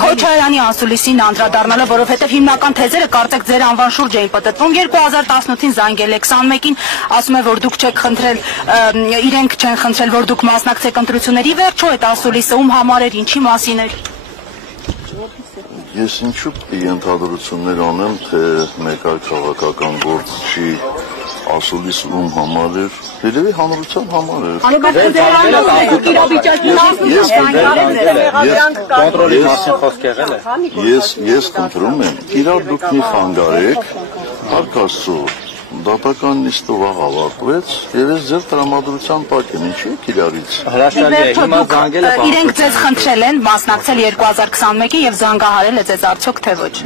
Քոչարյանի անսուլիսին անդրադառնալը, որովհետև հիմնական թեզերը կարծեք ձեր անվան շուրջ էին պատտվում 2018-ին զանգել է 21-ին, ասում է, որ դուք չեք խնդրել, իրենք չեն խնդրել, որ դուք մասնակցեք ընտրությունների, վերջո այդ անսուլիսը ում համար էր, ինչի մասին էր։ Ես ինչու ենթադրություններ անեմ, թե մեկ այլ քաղաքական գործչի ասուլիս ում համար էր, երևի հանրության համար էր։ Ես խնդրում եմ, իրար դուք մի խանգարեք, հարկ Աստծո, դատական նիստով ավարտվեց, եւ ես ձեր տրամադրության տակ եմ, ինչի եք իրարից։ Իրենք ձեզ խնդրել են մասնակցել 2021-ի եւ զանգահարել է ձեզ արդյոք թե ոչ։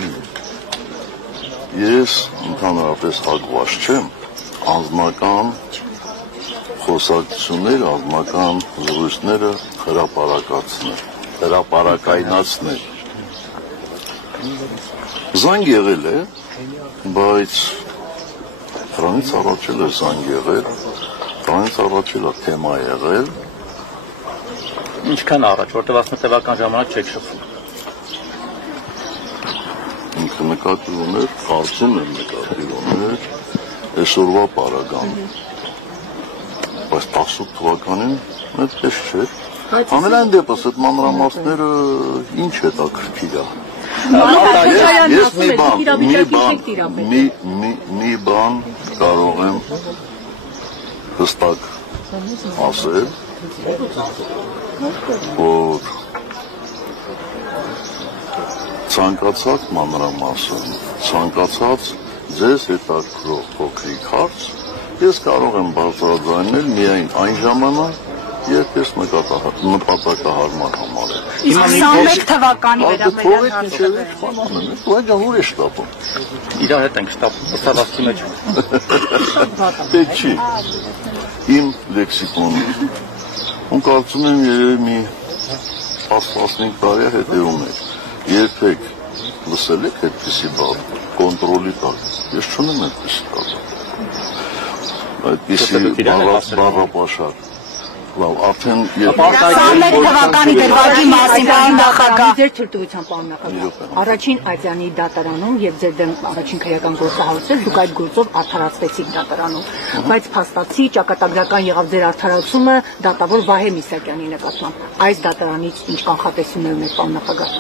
Ես ընդհանրապես հակված չեմ անձնական խոսակցություններ, անձնական զրույցները հրապարակայնացնել։ Զանգ եղել է, բայց դրանից առաջ էլ է զանգ եղել, դրանից առաջ էլ է թեմա եղել։ Ինչքան առաջ, որտեղ ասում տևական ժամանակ չեք շփվում։ Ինքը նկատի ուներ, կարծում եմ նկատի ուներ, այսօրվա պարագան, բայց 18 թվականին այդպես չէ։ Ամենայն դեպս այդ մանրամասները ինչ հետաքրքիր է։ Ես մի բան կարող եմ հստակ ասել, որ ցանկացած մանրամասն, ցանկացած ձեզ հետաքրքրող փոքրիկ հարց, ես կարող եմ բարձրաձայնել միայն այն ժամանակ, երբ ես նպատակահարմար համարեմ։ 21 թվականի վերաբերյալ հարցը։ Այդ ուր է շտապում։ Իրար հետ ենք շտապում, ստավաստի մեջ։ Պետք չի։ Իմ լեքսիկոնը։ Ու կարծում եմ երևի մի 10-15 տարի հետևում եք։ Երբեք լսել եք այդպիսի բան, կոնտրոլի տակ։ Ես չունեմ այդպիսի տակ։ Այդպիսի բառապաշար։ Լավ, արդեն 21 թվականի դրվագի մասին, պարոն նախագահ։ Ձեր թույլտվությամբ, պարոն նախագահ, առաջին Ատյանի դատարանում եւ ձեր դեմ առաջին քրեական գործահարուցել, դուք այդ գործով արդարացվեցիք դատարանում, բայց փաստացի ճակատագրական եղավ ձեր արդարացումը դատավոր Վահե Միսակյանի նկատմամբ։ Այս դատարանից ինչ կանխատեսումներ ունեք, պարոն նախագահ։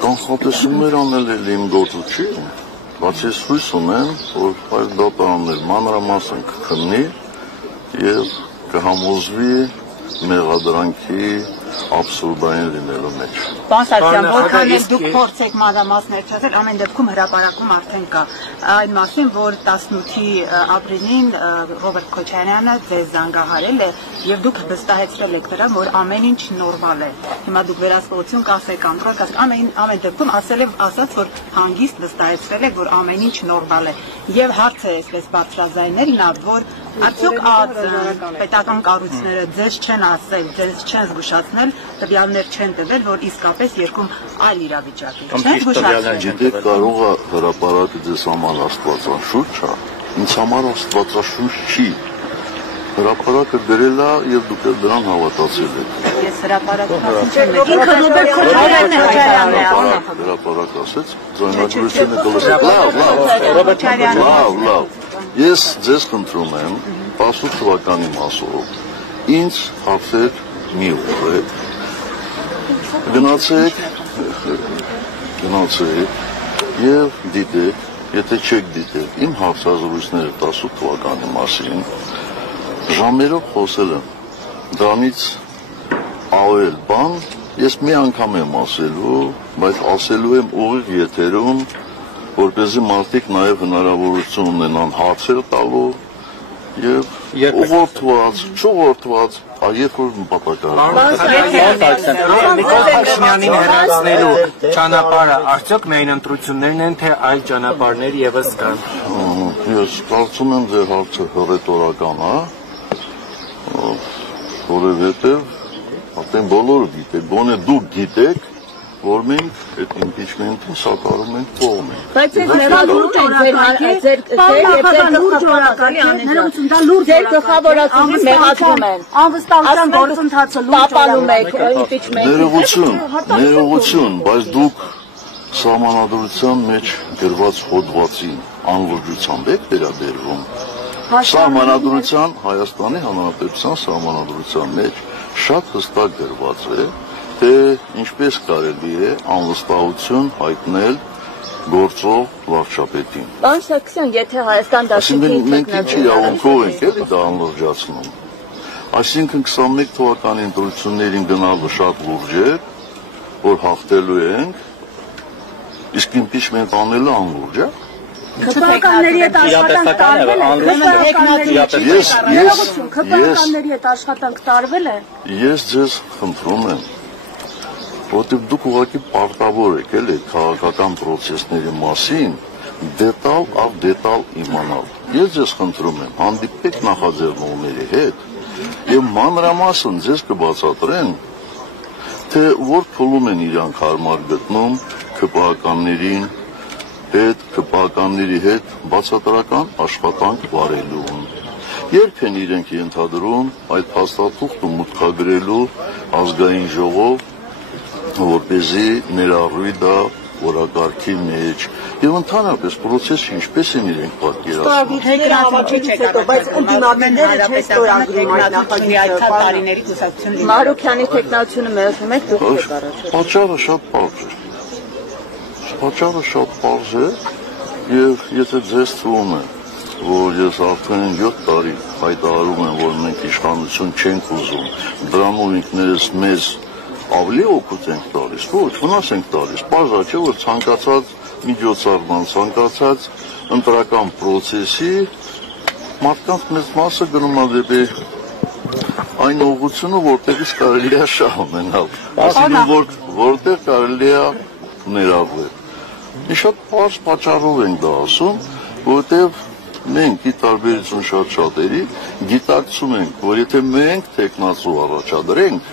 Կանխատեսումներ անել էլ իմ գործը չի, բայց ես հույս ունեմ, որ այս դատարանն էլ մանրամասն կքննի և կհամոզվի մեղադրանքի աբսուրդային լինելու մեջ։ Պարոն Սարգսյան, որքան էլ դուք փորձեք մանրամասներ չասել, ամեն դեպքում հրապարակում արդեն կա այն մասին, որ 18-ի ապրիլին Ռոբերտ Քոչարյանը ձեզ զանգահարել է եւ դուք վստահեցրել եք նրան, որ ամեն ինչ նորմալ է։ Հիմա դուք վերահսկողություն կասեք, կոնտրոլ կասեք, ամեն դեպքում ասաց, որ հանգիստ վստահեցրել եք, որ ամեն ինչ նորմալ է։ Եվ հարցը այսպես բարձրաձայնել նա, որ արդյոք պետական կառույցները ձեզ չեն ասել, ձեզ չեն զգուշացնել, տվյալներ չեն տվել, որ իսկապես երկում այլ իրավիճակ է։ Չեն զգուշացնել։ Գիտեք, կարող է հրապարակը ձեզ համար աստվածաշունչ է, ինձ համար աստվածաշունչ չի։ Հրապարակը գրել է եւ դուք դրան հավատացել եք։ Ես հրապարակում ասում եմ, ինքը Ռոբերտ Քոչարյանն է հրապարակ ասեց, ձայնագրությունը կլսեք։ Լավ։ Ես ձեզ խնդրում եմ 18 թվականի մասով ինձ հարցեր մի ուղղեք, գնացեք եւ դիտեք, եթե չեք դիտել իմ հարցազրույցները 18 թվականի մասին, ժամերով խոսել եմ, դրանից ավել բան ես մի անգամ եմ ասելու, բայց ասելու եմ ուղիղ եթերում, որպեսզի մարդիկ նաև հնարավորություն ունենան հարցեր տալու եւ ուղղորդված, չուղղորդված, երբ որ Փաշինյանին հեռացնելու ճանապարհը արդյոք միայն ընտրություններն են, թե այլ ճանապարհներ եւս կան։ Ես կարծում եմ ձեր հարցը հռետորական է, որովհետեւ արդեն բոլորը գիտեք, գոնե դուք գիտեք, որ մենք այդ impeachment-ին սատարում ենք կողմը։ Բայց այս լուրջ ձեր գլխավորածին մեղադրում են։ Անվստահության գործընթացը լուրջ տապալում եք impeachment-ին։ Ներողություն, բայց դուք Սահմանադրության մեջ գրված հոդվածին անլրջությամբ եք վերաբերվում։ Սահմանադրության, Հայաստանի Հանրապետության Սահմանադրության մեջ շատ հստակ գրված է, թե ինչպես կարելի է անվստահություն հայտնել գործող վարչապետին։ Պարոն Սարգսյան, եթե Հայաստան դաշինքի մենք ինչ իրավունքով ենք էլի դա անլրջացնում։ Այսինքն 21 թվականի ընտրություններին գնալը շատ լուրջ է, որ հաղթելու ենք, իսկ impeachment անելը անլուրջ է։ Քպականների հետ աշխատանք տարվել է։ Ես ձեզ խնդրում եմ, որտեղ դուք ուղղակի պարտավոր եք էլի քաղաքական process-ների մասին դետալ առ դետալ իմանալ։ Ես ձեզ խնդրում եմ, հանդիպեք նախաձեռնողների հետ եւ մանրամասն ձեզ կբացատրեն, թե որ փուլում են իրանք հարմար գտնում քպականների հետ բացատրական աշխատանք վարելուն։ Երբ են իրենք ենթադրում այդ փաստաթուղթը մուտքագրելու ազգային ժողով, որպեսզի ներառվի դա օրակարգի մեջ եւ ընդհանրապես process-ը ինչպես են իրենք պատկերացնում։ Բայց ընդդիմադիրները չեն ստորագրում այդ նախագիծը։ Մարուքյանի տեխնացիոնը մերժում եք դուք եք առաջ։ Պատճառը շատ պարզ է եւ եթե ձեզ թվում է, որ ես արդեն 7 տարի հայտարարում եմ, որ մենք իշխանություն չենք ուզում, դրանով ինքներս մեզ ավելի օգուտ ենք տալիս, ոչ, վնաս ենք տալիս, պարզ է, որ ցանկացած միջոցառման, ցանկացած ընտրական process-ի մարդկանց մեծ մասը գնում է դեպի այն ուղղությունը, որտեղից կարելի է շահ ունենալ, այսինքն որտեղ կարելի է ներառվել։ Մի շատ պարզ պատճառով ենք դա ասում, որովհետև մենք ի տարբերություն շատ-շատերի գիտակցում ենք, որ եթե մենք տեխնացու առաջադրենք,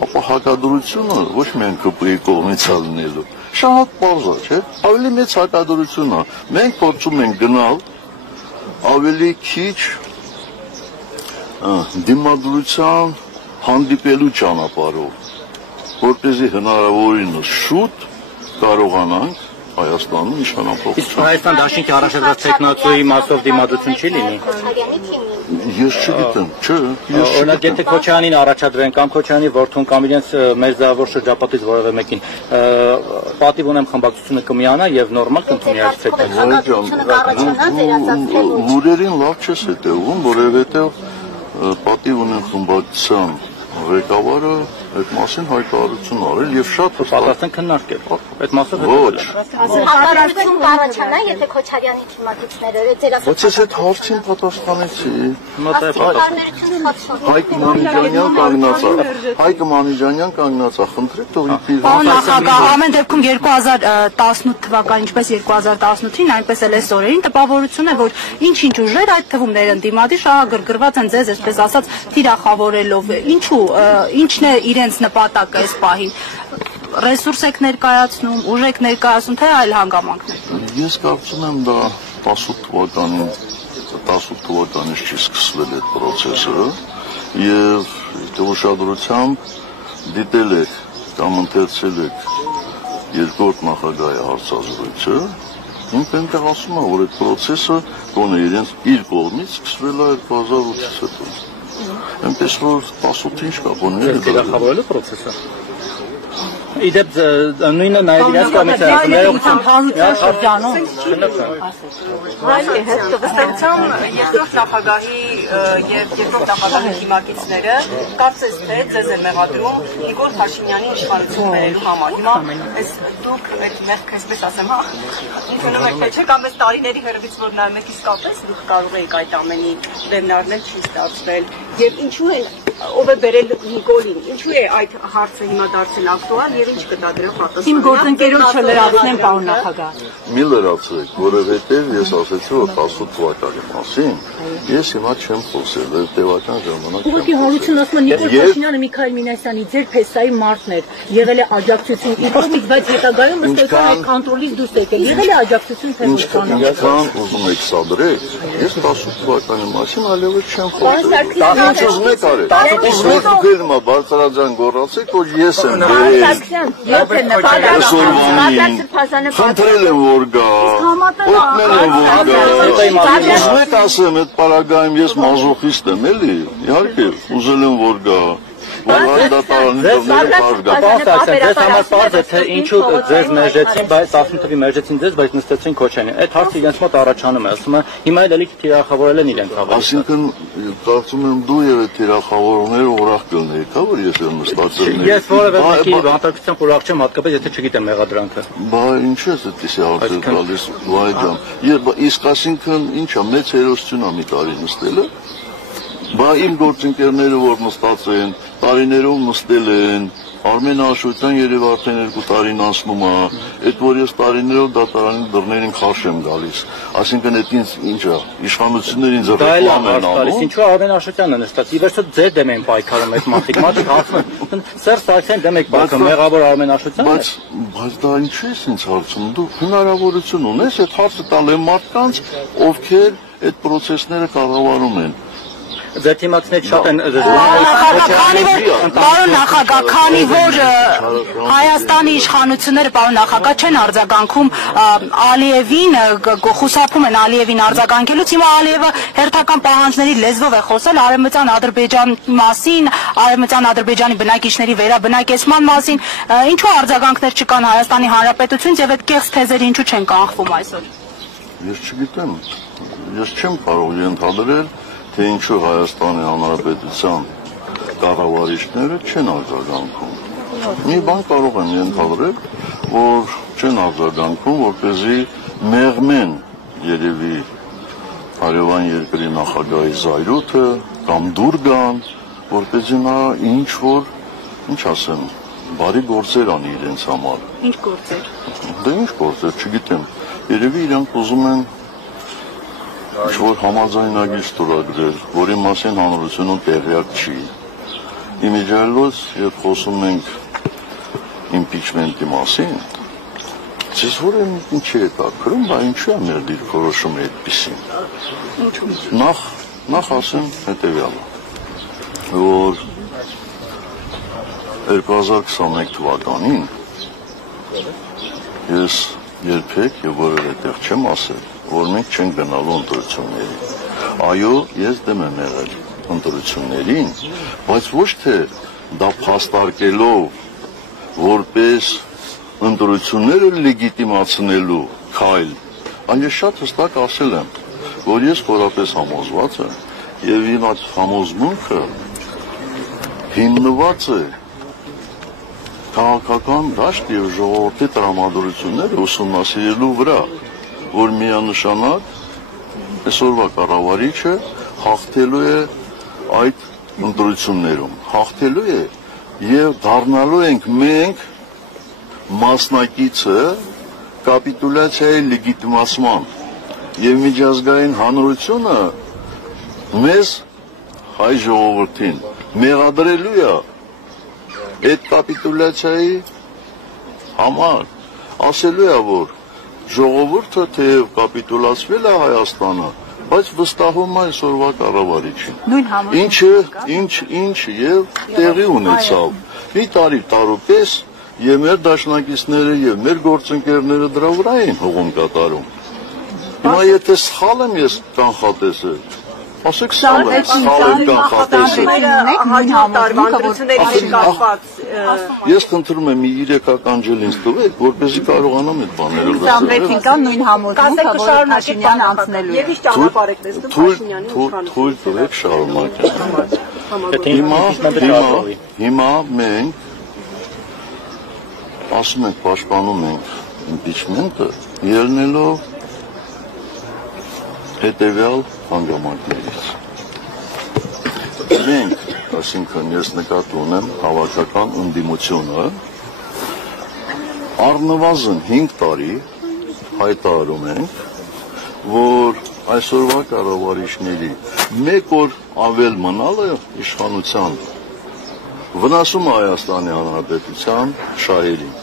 ապա հակադրությունը ոչ միայն ԿՊ-ի կողմից է լինելու, շատ պարզ է, չէ՞, ավելի մեծ հակադրություն է։ Մենք փորձում ենք գնալ ավելի քիչ դիմադրության հանդիպելու ճանապարհով, որպեսզի հնարավորինս շուտ կարողանանք Հայաստանում իշխանապահ։ Իսկ Հայաստան դաշինքի առաջադրած տեխնացուի մասով դիմադրություն չի լինի։ Ես չգիտեմ, չէ։ Օրինակ եթե Քոչարյանին առաջադրեն կամ Քոչարյանի որդուն կամ իրենց մերձավոր շրջապատից որևէ մեկին, պատիվ ունեմ խմբակցությունը կմիանա եւ նորմալ կընդունի այս տեխնացու։ Լուրերին լավ չես հետևում, որովհետեւ պատիվ ունեմ խմբակցության ղեկավարը այդ մասին հայտարարություն արել եւ շատ պատասխան քննարկել։ Այդ մասով ոչ։ Հակառակություն կառաջանա, եթե Քոչարյանի թիմակիցները ձերասացան։ Ոչ ես այդ հարցին պատասխանեցի։ Հայկ Մանուկյանյան կանգնած է, խնդրեք թող իբր։ Նախագահ, ամեն դեպքում 2018 թվականին, ինչպես 2018-ին, այնպես էլ այս օրերին տպավորություն է, որ ինչ-ինչ ուժեր, այդ թվում ներընդդիմադիր շահագրգռված են ձեզ, այսպես ասած, թիրախավորելով։ Ինչու, ինչն է իրենց նպատակը այս պահին։ Ռեսուրս եք ներկայացնում, ուժ եք ներկայացնում, թե այլ հանգամանքներ։ Ես կարծում եմ դա 18 թվականից չի սկսվել այդ process-ը եւ ուշադրությամբ դիտել եք կամ ընթերցել եք երկրորդ նախագահի հարցազրույցը, ինքն այնտեղ ասում է, որ այդ process-ը գոնե իրենց իր կողմից սկսվել է 2008-ից հետո։ Այնպես որ 18 ինչ կա, գոնե թիրախավորելու process-ը։ Իդեպ նույնը նաև իրաց կողմից է հանրության շրջանում։ Վստահությամբ երկրորդ նախագահի եւ երկրորդ նախագահի թիմակիցները կարծես թե ձեզ են մեղադրում Նիկոլ Փաշինյանի իշխանություն բերելու համար։ Հիմա այս դուք այդ մեղքը, այսպես ասեմ, ընդունում եք, թե չէ, կամ այս տարիների հերվից որ նայում եք իսկապես դուք կարող եք այդ ամենի դեմն առնել չի ստացվել եւ ինչու են ով է բերել Նիկոլին։ Ինչու է այդ հարցը հիմա դարձել ակտուալ եւ ինչ կտա դրա պատասխանը։ Իմ գործընկերոջը լրացնեմ, պարոն նախագահ։ Մի լրացրեք, որովհետև ես ասացի, որ 18 թվականի մասին ես հիմա չեմ խոսել, տևական ժամանակ չեմ Ուղղակի հարություն ասում եմ Նիկոլ Փաշինյանը Միքայել Մինասյանի ձեր փեսայի մարդն էր, եղել է աջակցություն իր կողմից, բայց հետագայում ըստ էության այդ կոնտրոլից դուրս եկել, եղել է աջակցություն թե ոչ։ Ինչքան ուզում եք սադրեք, ես 18 թվականի մասին այլևս չեմ խոսել։ Դերմա բարձրաձայն գոռացեք, որ ես եմ բերել։ Խնդրել եմ որ գա, օգնել եմ որ գա։ Ուզում ասեմ, այդ պարագայում ես մազոխիստ եմ, էլի, իհարկե, ուզել եմ որ գա։ Ձեզ համար պարզ է, թե ինչու ձեզ մերժեցին, բայց 18 թվի մերժեցին ձեզ, բայց նստեցին Քոչարյանին։ Այդ հարցը իրենց մոտ առաջանում է, ասում է, հիմա էլ էլի թիրախավորել են իրենց հավաքը։ Այսինքն, կարծում եմ դու եւ այդ թիրախավորողները ուրախ կլինեիք, հա, որ ես եմ նստածել։ Ես որևէ մեկի բանտարկությամբ ուրախ չեմ, հատկապես եթե չգիտեմ մեղադրանքը։ Բա ինչ ես այդպիսի հարցեր տալիս, վայ ջան։ Իսկ այսինքն ինչա, մեծ հերոսություն է մի տարի նստելը։ Բա իմ գործընկերները որ նստած են, տարիներով նստել են, Արմեն Աշոտյան երևի արդեն 2 տարին անցնում է, այդ որ ես տարիներով դատարանի դռներին քարշ եմ գալիս, այսինքն այդ ինչա, իշխանությունները ինձ ռեկլամ են անում։ Ինչու Արմեն Աշոտյանն է նստած, ի վերջո ձեր դեմ են պայքարում այդ մարդիկ, մարդիկ հարցնում են, Սերժ Սարգսյան դեմ եք պայքարում, մեղավոր Արմեն Աշոտյանն է։ Բայց դա ինչու ես ինձ հարցում, դու հնարավորություն ունես այդ հարցը տալ այն մարդկանց, ովքեր այդ process-ները կառավարում են։ Ձեր թիմացիներից շատ են Պարոն նախագահ, քանի որ Հայաստանի իշխանությունները պարոն նախագահ չեն արձագանքում Ալիևին, խուսափում են Ալիևին արձագանքելուց, հիմա Ալիևը հերթական պահանջների լեզվով է խոսել Արևմտյան Ադրբեջանի մասին, Արևմտյան Ադրբեջանի բնակիչների վերաբնակեցման մասին, ինչու արձագանքներ չկան Հայաստանի Հանրապետությունից եւ այդ կեղծ թեզերը ինչու չեն կանխվում այսօր։ Ես չգիտեմ, ես չեմ կարող ենթադրել թե ինչու Հայաստանի Հանրապետության կառավարիչները չեն արձագանքում։ Մի բան կարող եմ ենթադրել, որ չեն արձագանքում, որպեսզի մեղմեն երևի հարևան երկրի նախագահի զայրույթը կամ դուր գան, որպեսզի նա ինչ ասեմ, բարի գործեր անի իրենց համար։ Ինչ գործեր։ Դե ինչ գործեր, չգիտեմ։ Երևի իրանք ուզում են ինչ-որ համաձայնագիր ստորագրել, որի մասին հանրությունում տեղյակ չի։ Իմիջիայլոց, երբ խոսում ենք իմպիչմենտի մասին, ձեզ որ ինչ է հետաքրում, բա ինչու է մեր դիրքորոշումը այդպիսին։ Նախ ասեմ հետևյալը, որ 2021 թվականին ես երբեք եւ որևէ տեղ չեմ ասել, որ մենք չենք գնալու ընտրությունների։ Այո, ես դեմ եմ եղել ընտրություններին, բայց ոչ թե դա փաստարկելով որպես ընտրությունները լեգիտիմացնելու քայլ, այլ ես շատ հստակ ասել եմ, որ ես խորապես համոզված եմ եւ իմ այդ համոզմունքը հիմնված է քաղաքական դաշտ եւ ժողովրդի տրամադրությունները ուսումնասիրելու վրա, որ միանշանակ այսօրվա կառավարիչը հաղթելու է այդ ընտրություններում, հաղթելու է եւ դառնալու ենք մենք մասնակիցը կապիտուլյացիայի լեգիտիմացման եւ միջազգային հանրությունը մեզ հայ ժողովրդին մեղադրելու է այդ կապիտուլյացիայի համար, ասելու է, որ ժողովուրդը թեև կապիտուլացվել է Հայաստանը, բայց վստահում է այսօրվա կառավարիչին։ Ինչ եւ տեղի ունեցավ։ Մի տարուպես եւ մեր դաշնակիցները եւ մեր գործընկերները դրա վրա են հողում կատարում։ Հիմա եթե սխալ եմ ես կանխատեսել, ասեք սխալ եմ կանխատեսել։ Ես խնդրում եմ մի 3-ական ջել ինձ տվեք, որպեսզի կարողանամ այդ բաները լսել։ 26-ին կան նույն համոզմունքը, որ Փաշինյանը անցնելու է։ Եվ ինչ ճանապարհ եք տեսնում Փաշինյանին։ Թույլ տվեք շարունակեմ։ Հիմա մենք ասում ենք պաշտպանում ենք իմպիչմենտը, ելնելով հետևյալ հանգամանքներից։ Մենք այսինքն ես նկատի ունեմ հավաքական ընդդիմությունը, առնվազն 5 տարի հայտարարում ենք, որ այսօրվա կառավարիչների մեկ օր ավել մնալը իշխանության վնասում է Հայաստանի Հանրապետության շահերին։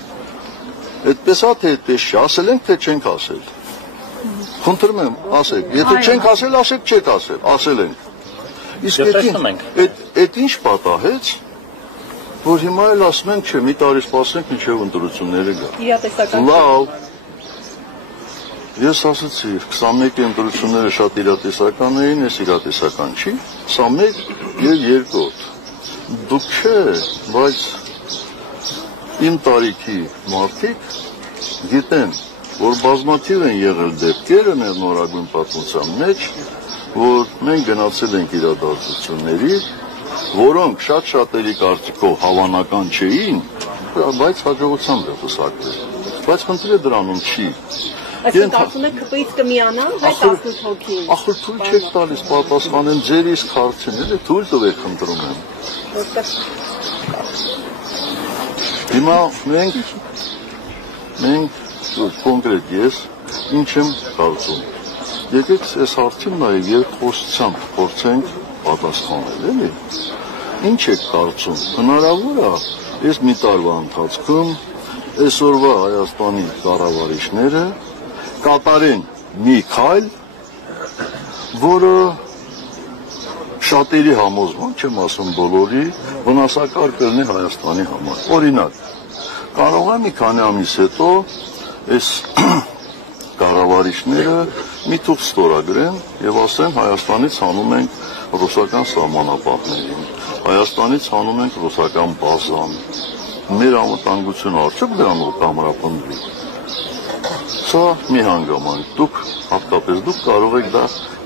Այդպես է, թե այդպես չի, ասել ենք, թե չենք ասել։ Խնդրում եմ, ասեք, եթե չենք ասել, ասեք, չեք ասել, ասել ենք։ Իսկ այդ ինչ պատահեց, որ հիմա էլ ասում ենք, չէ, մի տարի սպասենք, մինչև ընտրությունները գա։ Լավ։ Ես ասացի, 21 ընտրությունները շատ իրատեսական էին, ես իրատեսական չի, 21 եւ 2-րդ։ Դուք չէ, բայց իմ տարիքի մարդիկ գիտեն, որ բազմաթիվ են եղել դեպքերը մեր նորագույն պատմության մեջ, որ մենք գնացել ենք իրադարձությունների, որոնք շատ-շատերի կարծիքով հավանական չէին, բայց հաջողությամբ է հասակվել։ Բայց խնդիրը դրանում չի։ Այսինքն ասում եք ԿՊ-ից կմիանա, հայ 18 հոգի։ Ախր թույլ չեք տալիս պատասխանեն ձեր իսկ հարցին, էլի թույլ տվեք, խնդրում եմ։ Հիմա մենք կոնկրետ ես ինչ եմ կարծում։ Եկեք այս հարցին նայեք երկխոսությամբ փորձենք պատասխանել, էլի։ Ինչ եք կարծում։ Հնարավոր է այս մի տարվա ընթացքում այսօրվա Հայաստանի կառավարիչները կատարեն մի քայլ, որը շատերի համոզման, չեմ ասում բոլորի, վնասակար կլինի Հայաստանի համար։ Օրինակ, կարող է մի քանի ամիս հետո այս կառավարիչները մի թուղթ ստորագրեն եւ ասեն Հայաստանից հանում ենք ռուսական սահմանապահներին, Հայաստանից հանում ենք ռուսական բազան։ Մեր անվտանգությունը արդյոք դրանով կամրապնդվի։ Սա մի հանգամանք, դուք, հատկապես դուք կարող եք դա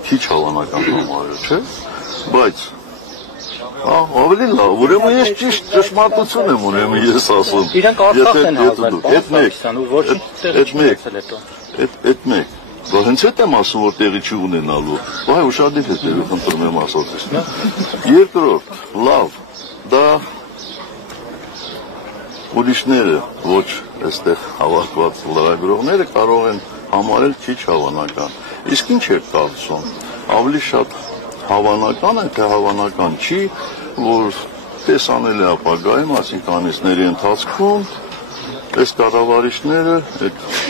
քիչ հավանական համարել, չէ՞, բայց ավելի լավ, ուրեմն ես ճշմարտություն եմ ուրեմն ես ասում։ Իրանք Արցախ են հանձնել Պակիստան ու ոչինչ տեղի չի ունեցել հետո։ Այդ մեկ, դա հենց այդ եմ ասում, որ տեղի չի ունենալու։ Վայ, ուշադիր հետևի, խնդրում եմ ասածից։ Երկրորդ, լավ, դա ուրիշները, ոչ այստեղ հավաքված լրագրողները կարող են համարել քիչ հավանական։ Իսկ ինչ է կարծում, ավելի շատ հավանական է, թե հավանական չի, որ տեսանել է ապագայում, այսինքն ամիսների ընթացքում այս կառավարիչները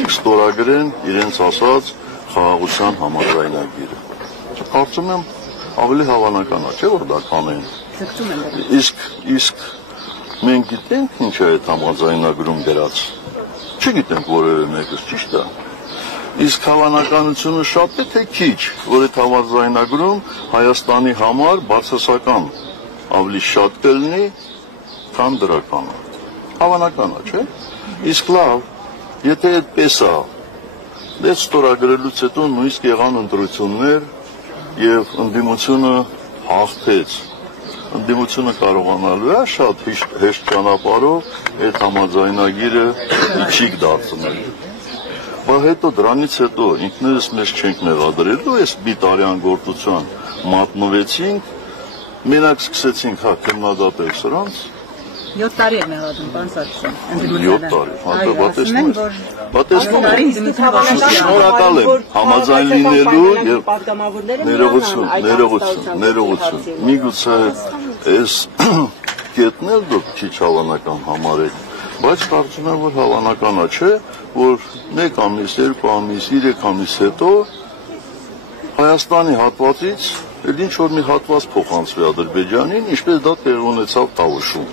ստորագրեն իրենց ասած խաղաղության համաձայնագիրը։ Կարծում եմ ավելի հավանական է, չէ՞ որ դա կանեն։ Իսկ մենք գիտենք ինչ է այդ համաձայնագրում գրած։ Չգիտենք որևէ մեկս, ճիշտ է։ Իսկ հավանականությունը շատ է թե քիչ, որ այդ համաձայնագրում Հայաստանի համար բացասական ավելի շատ կլինի, քան դրականը։ Հավանական է, չէ՞։ Իսկ լավ, եթե այդպես է, դե ստորագրելուց հետո նույնիսկ եղան ընտրություններ եւ ընդդիմությունը հաղթեց։ Ընդդիմությունը կարողանալու է շատ հեշտ ճանապարհով այդ համաձայնագիրը իջիկ դարձնել։ Բայց հետո դրանից հետո ինքներս մեզ չենք մեղադրելու, այս բիտարյան գործության մատնվեցինք, մենակ սկսեցինք քննադատել սրանց։ 7 տարի է մեղադրում, պարոն Սարգսյան։ 7 տարի, պատասխանում եք։ Շնորհակալ եմ համաձայն լինելու եւ ներողություն։ Միգուցե այս կետն էլ դուք քիչ հավանական համարեք, բայց կարծում եմ, որ հավանական է, չէ, որ 1 ամիս, 2 ամիս, 3 ամիս հետո Հայաստանի հատվածից էլ ինչ որ մի հատված փոխանցվի Ադրբեջանին, ինչպես դա տեղի ունեցավ Տավուշում։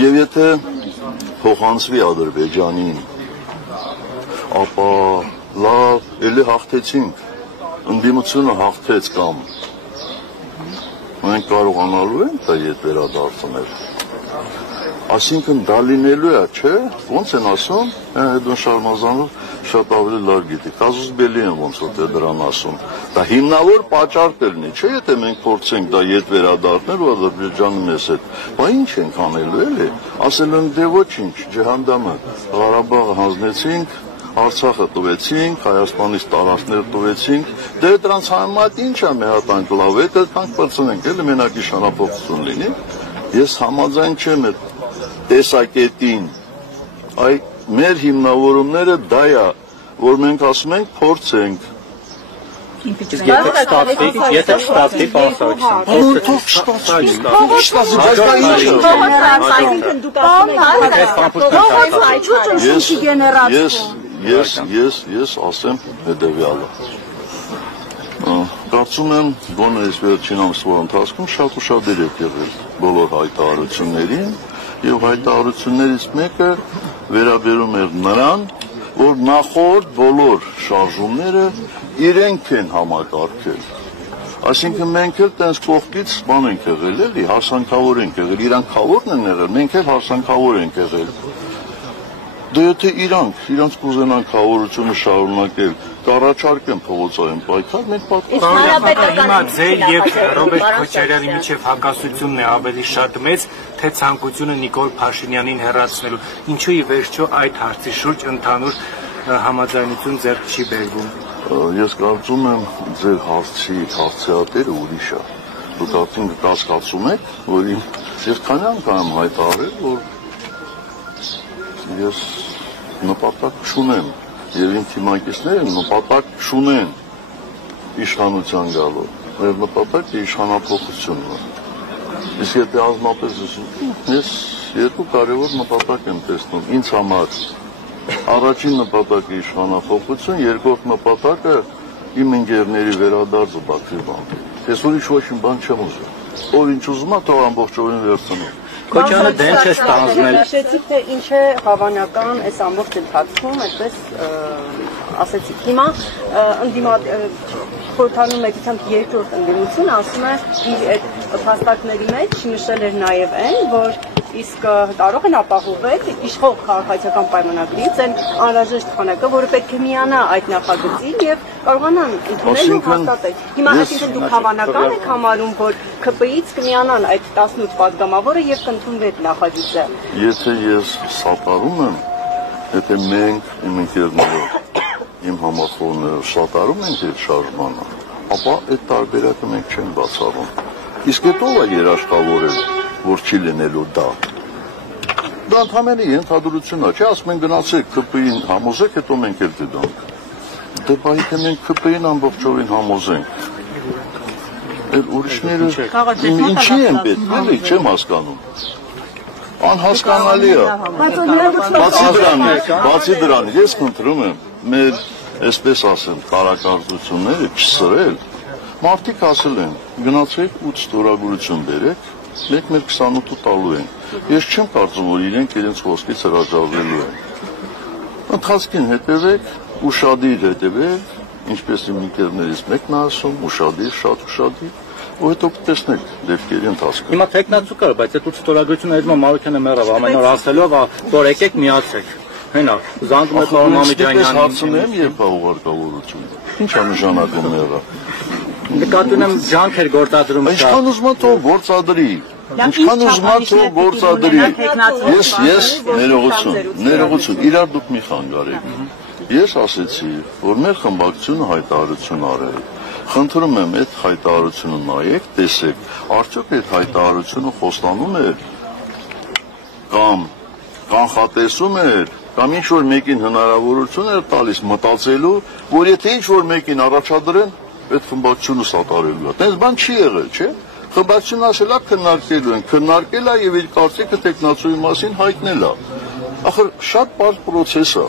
Եվ եթե փոխանցվի Ադրբեջանին, ապա լավ, էլի հաղթեցինք, ընդդիմությունը հաղթեց կամ մենք կարողանալու ենք դա ետ վերադարձնել։ Այսինքն դա լինելու է, չէ՞, ոնց են ասում, Էդոն Շարմազանով շատ ավելի լավ գիտի, կազուս բելի են ոնց որ դրան ասում, դա հիմնավոր պատճառ կլինի, չէ՞, եթե մենք փորձենք դա ետ վերադառնել ու Ադրբեջանը մեզ հետ, բա ինչ ենք անելու էլի, ասել են դե ոչինչ, ջհանդամը, Ղարաբաղը հանձնեցինք Արցախը տվեցինք, Հայաստանից տարածքներ տվեցինք, դե դրանց համեմատ ինչ է մի հատ անկլավետ, դրանք պրծնենք, էլի մենակ իշխանափոխություն լինի։ Ես համաձայն չեմ այդ տեսակետին, այ մեր հիմնավորումները դա է, որ մենք ասում ենք փորձենք։ Եթե ստացվի Ես ասեմ հետևյալը։ Կարծում եմ, գոնե այս վերջին ամսվա ընթացքում շատ ուշադիր եք եղել բոլոր հայտարարություններին, եւ հայտարարություններից մեկը վերաբերում էր նրան, որ նախորդ բոլոր շարժումները իրենք են համակարգել։ Այսինքն մենք էլ տենց կողքից բան ենք եղել, էլի, հարսանքավոր ենք եղել, իրանք խավորն են եղել, մենք էլ հարսանքավոր ենք եղել։ Դե եթե իրանք կուզենան խավորությունը շարունակել, կառաջարկեն փողոցային պայքար, մենք պատասխանատու Հիմա ձեր եւ Ռոբերտ Քոչարյանի միջև հակասությունն է ավելի շատ մեծ, թե ցանկությունը Նիկոլ Փաշինյանին հեռացնելու։ Ինչու ի վերջո այդ հարցի շուրջ ընդհանուր համաձայնություն ձեռք չի բերվում։ Ես կարծում եմ ձեր հարցեատերը ուրիշ է։ Դուք արդեն կասկածում եք, որ ես քանի անգամ հայտարարել, որ ես նպատակ չունեմ եւ իմ թիմակիցները նպատակ չունեն իշխանության գալու։ Մեր նպատակը իշխանափոխությունն է։ Իսկ եթե ազնապես ես երկու կարևոր նպատակ եմ տեսնում ինձ համար։ Առաջին նպատակը իշխանափոխություն, երկրորդ նպատակը իմ ընկերների վերադարձը Բաքվի բանկ։ Ես ուրիշ ոչինչ բան չեմ ուզում։ Ով ինչ ուզում է, թող ամբողջովին վերցնում։ Քոչյանը դեն չէ ստանձնել։ Նշեցիք, թե ինչ է հավանական այս ամբողջ ընթացքում, այդպես ասեցիք։ Հիմա խորհրդանու մեծությամբ երկրորդ ընդդիմություն ասում է իր այդ փաստարկների մեջ նշել էր նաև այն, որ իսկ կարող են ապահովել իշխող քաղաքացիական պայմանագրից այն անհրաժեշտ քանակը, որը պետք է միանա այդ նախագծին եւ կարողանան ընդունել ու հաստատել։ Հիմա այսինքն դուք հավանական եք համարում, որ ԿՊ-ից կմիանան այդ 18 падգամավորը եւ կընդունվի այդ նախագիծը։ Եթե ես սատարում եմ, եթե մենք իմ ընկերները, իմ համախոհները սատարում ենք այդ շարժմանը, ապա այդ տարբերակը մենք չենք բացառում։ Իսկ այդ ով է երաշխավորել, որ չի լինելու դա։ Դա ընդհանրապես ենթադրություն է, չէ՞, ասում են գնացեք ԿՊ-ին համոզեք, հետո մենք էլ դրանք։ Դե բայց եթե մենք ԿՊ-ին ամբողջովին համոզենք, այդ ուրիշները ինչի են պետք, էլի չեմ հասկանում։ Անհասկանալի է։ Բացի դրանից, ես խնդրում եմ մեր, այսպես ասեմ, կարակարծությունները չսրել։ Մարդիկ ասել են, գնացեք 8 ստորագրություն բերեք, մենք մեր 28-ը տալու ենք։ Ես չեմ կարծում, որ իրենք իրենց խոսքից հրաժարվելու են։ Ընթացքին հետևեք, ուշադիր հետևեք, ինչպես իմ ընկերներից մեկն է ասում, ուշադիր, շատ ուշադիր, ու հետո կտեսնեք դեպքերի ընթացքը։ Հիմա տեխնացու կար, բայց այդ ստորագրությունը այդ Մարոկյանը մեռավ ամեն օր ասելով, որ եկեք միացեք։ Հենա, զանգում եք Մարոն Մամեջանյանին։ Հարցնեմ երբ է ուղարկավորությունը։ Ինչ է նշանակում եղա։ Նկատում եմ ջանք էր գործադրում։ Ինչքան ուզում ա թող գործադրի։ Ինչքան ուզում ա թող գործադրի։ Ես ներողություն, իրար դուք մի խանգարեք։ Ես ասեցի, որ մեր խմբակցությունը հայտարարություն արել։ Խնդրում եմ այդ հայտարարությունը նայեք, տեսեք, արդյոք այդ հայտարարությունը խոստանում է կամ կանխատեսում է կամ ինչ որ մեկին հնարավորություն է տալիս մտածելու, որ եթե ինչ որ մեկին առաջադրեն, այդ խմբակցությունը սատարելու է։ Տենց բան չի եղել, չէ՞։ Խմբակցությունը ասել է քննարկելու են, քննարկել է եւ իր կարծիքը տեխնացուի մասին հայտնել է։ Ախր շատ բարդ process է։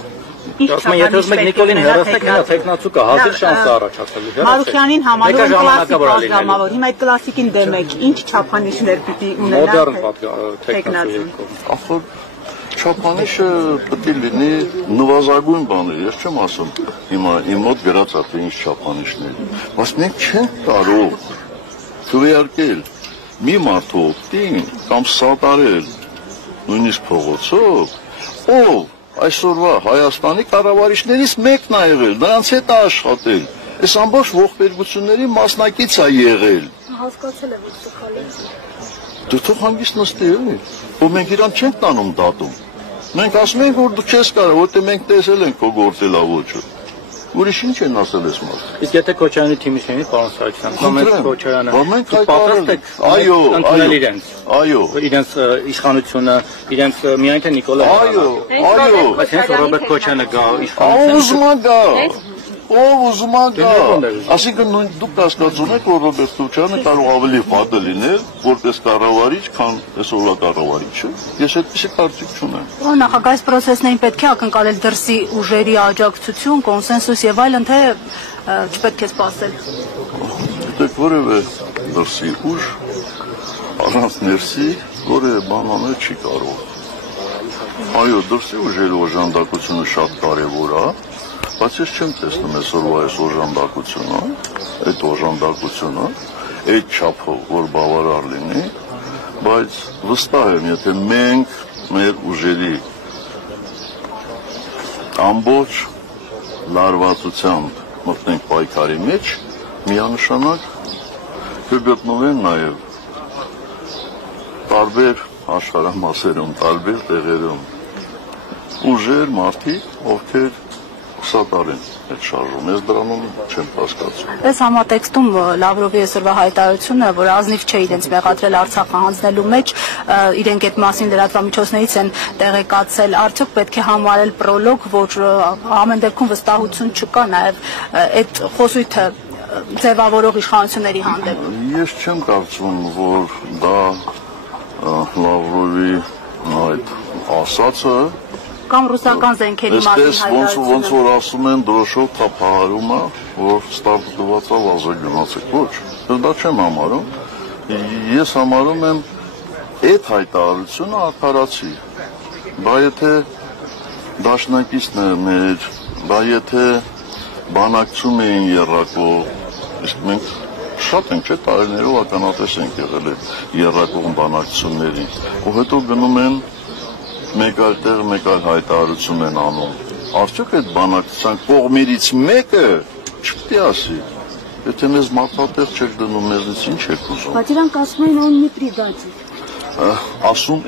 Եթե ուզում եք Նիկոլին հեռացնեք, նա տեխնացու կա, հազիվ շանս է առաջացել։ Մարուխյանին համարում կլասիկ պատգամավոր։ Հիմա այդ կլասիկին դեմ եք, ինչ չափանիշներ պիտի ունենա։ Մոդեռն տեխնացու։ Ախր չափանիշը պետք է լինի նվազագույն բանը, ես չեմ ասում հիմա իմ մոտ գրած է թե ինչ չափանիշներ, բայց մենք չենք կարող քվեարկել մի մարդու օգտին կամ սատարել նույնիսկ փողոցով, ով այսօրվա Հայաստանի կառավարիչներից մեկն է եղել, նրանց հետ է աշխատել, այս ամբողջ ողբերգությունների մասնակից է եղել։ Հասկացել եմ, որ սխալ է։ Դու թող հանգիստ նստի էլի, որ մենք իրան չենք տանում դատում։ Մենք ասում ենք, որ դու չես կարող, որտեղ մենք տեսել ենք քո գործելավոճը։ Ուրիշ ինչ են ասել այս մարդը։ Իսկ եթե Քոչարյանի թիմի շենի պարոն Սարգսյան, կամ Քոչարյանը մենք պատրաստ ենք, այո, իրենց, այո, իրենց իշխանությունը, իրենց միայն թե Նիկոլա, այո, բայց հենց Ռոբերտ Քոչարյանը գա իշխանության։ Ուզում է գա։ Ով ուզում է գա։ Այսինքն դուք կասկածում եք, որ Ռոբերտ Քոչարյանը կարող ավելի վատը լինել, որպես կառավարիչ, քան այսօրվա կառավարիչը։ Ես այդպիսի կարծիք չունեմ։ Նախագահ պրոցեսներին պետք է ակնկալել դրսի ուժերի աջակցություն, կոնսենսուս եւ այլն, թե չպետք է սպասել։ Դուք որևէ դրսի ուժ առանց ներսի որևէ բան անել չի կարող։ Այո, դրսի ուժերի օժանդակությունը շատ կարևոր է, բայց ես չեմ տեսնում այսօրվա այս օժանդակությունը, այդ օժանդակությունը, այդ չափով, որ բավարար լինի, բայց վստահ եմ, եթե մենք մեր ուժերի ամբողջ լարվածությամբ մտնենք պայքարի մեջ, միանշանակ կգտնվեն նաև տարբեր աշխարհամասերում, տարբեր տեղերում ուժեր, մարդիկ, ովքեր սատարեն այդ շարժումը, ես դրանում չեմ հասկացում։ Այս համատեքստում Լավրովի այսօրվա հայտարարությունը, որ ազնիվ չէ իրենց մեղադրել Արցախը հանձնելու մեջ, իրենք այդ մասին լրատվամիջոցներից են տեղեկացել, արդյոք պետք է համարել պրոլոգ, որ ամեն դեպքում վստահություն չկա նաև այդ խոսույթը ձևավորող իշխանությունների հանդեպ։ Ես չեմ կարծում, որ դա Լավրովի այդ ասածը կամ ռուսական զենքերի մասին հայտարարությունը։ Ոնց որ ասում են, դրոշով թափահարում է, որ ստարտվացավ ազգագնացեք, ոչ, դա չեմ համարում, ես համարում եմ այդ հայտարարությունը արդարացի, դա եթե դաշնակիցն է մեր, դա եթե բանակցում էին եռակող, իսկ մենք շատ ենք, չէ, տարիներով ականատես ենք եղել այդ եռակող բանակցությունների, ու հետո գնում են մեկ այլ տեղ մեկ այլ հայտարարություն են անում։ Արդյոք այդ բանակցության կողմերից մեկը չպետք է ասի, եթե մեզ մարտատեղ չեք դնում, մեզնից ինչ եք ուզում։ Բայց իրանք ասում են он не предатель։ Ասում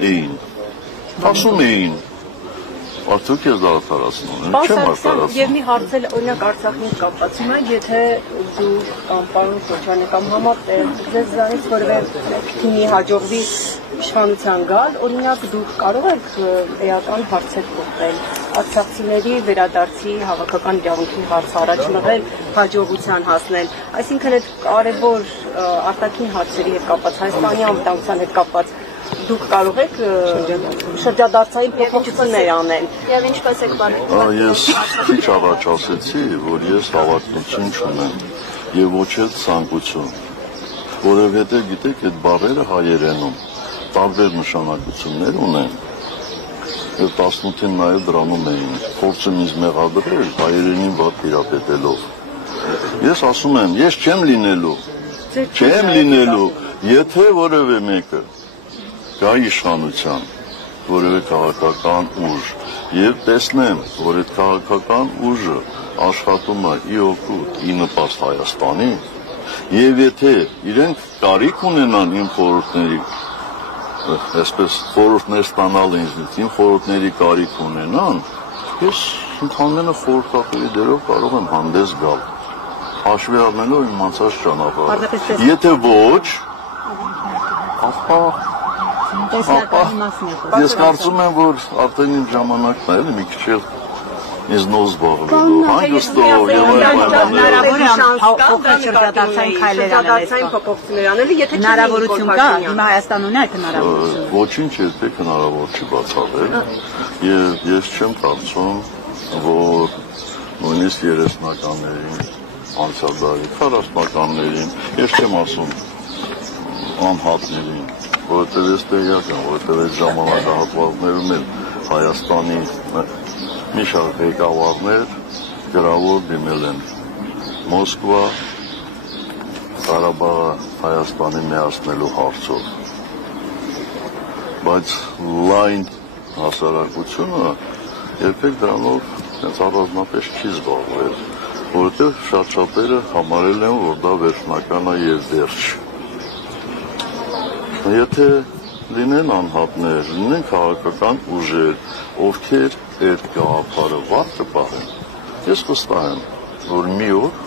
էին։ Արդյոք ես դա արդարացնում եմ, չեմ արդարացնում։ Եվ մի հարցել, օրինակ Արցախին կապված հիմա, եթե դու կամ պարոն Քոչարյանը կամ համատեղ ձեզ զանից որևէ թիմի հաջողվի իշխանության գալ, օրինակ դուք կարող եք էական հարցեր կոտրել, արցախցիների վերադարձի հավաքական իրավունքի հարցը առաջ մղել, հաջողության հասնել, այսինքն այդ կարևոր արտաքին հարցերի հետ կապված, Հայաստանի անվտանգության հետ կապված դուք կարող եք շրջադարձային փոփոխություններ անել։ Եվ ինչպես եք բարձր։ Ես քիչ առաջ ասեցի, որ ես հավակնություն չունեմ եւ ոչ էլ ցանկություն, որովհետեւ գիտեք, այդ բառերը հայերենում տարբեր նշանակություններ ունեն։ Եվ 18-ին նաև դրանում էին փորձում ինձ մեղադրել հայերենին վատ տիրապետելով։ Ես ասում եմ, ես չեմ լինելու, եթե որևէ մեկը գա իշխանության, որևէ քաղաքական ուժ, եւ տեսնեմ, որ այդ քաղաքական ուժը աշխատում է ի օգուտ, ի նպաստ Հայաստանի, եւ եթե իրենք կարիք ունենան իմ խորհուրդների, այսպես խորհուրդներ ստանալ ինձնից, իմ խորհուրդների կարիք ունենան, ես ընդհանրապես խորհրդատուի դերով կարող եմ հանդես գալ, հաշվի առնելով իմ անցած ճանապարհը։ Եթե ոչ, ապա ես կարծում եմ, որ արդեն իմ ժամանակն է, մի քիչ էլ ինձ նոր զբաղվելու, հանգստով եւ շրջադարձային փոփոխություններ անելու, եթե հնարավորություն կա, հիմա Հայաստան ունի այդ հնարավորությունը։ Ոչինչ երբեք հնարավոր չի բացառել եւ ես չեմ կարծում, որ նույնիսկ 30-ականներին, անցյալ դարի 40-ականներին, ես չեմ ասում անհատներին, որովհետև ես տեղյակ եմ, որովհետև այդ ժամանակահատվածներում էլ Հայաստանի մի շարք ղեկավարներ գրավոր դիմել են Մոսկվա, Ղարաբաղը Հայաստանի միացնելու հարցով, բայց լայն հասարակությունը երբեք դրանով հենց առանձնապես չի զբաղվել, որովհետև շատ շատերը համարել են, որ դա վերջնական է եւ դեռ չի։ Եթե լինեն անհատներ, լինեն քաղաքական ուժեր, ովքեր այդ գաղափարը վատ կպահեն։ Ես վստահ եմ, որ մի օր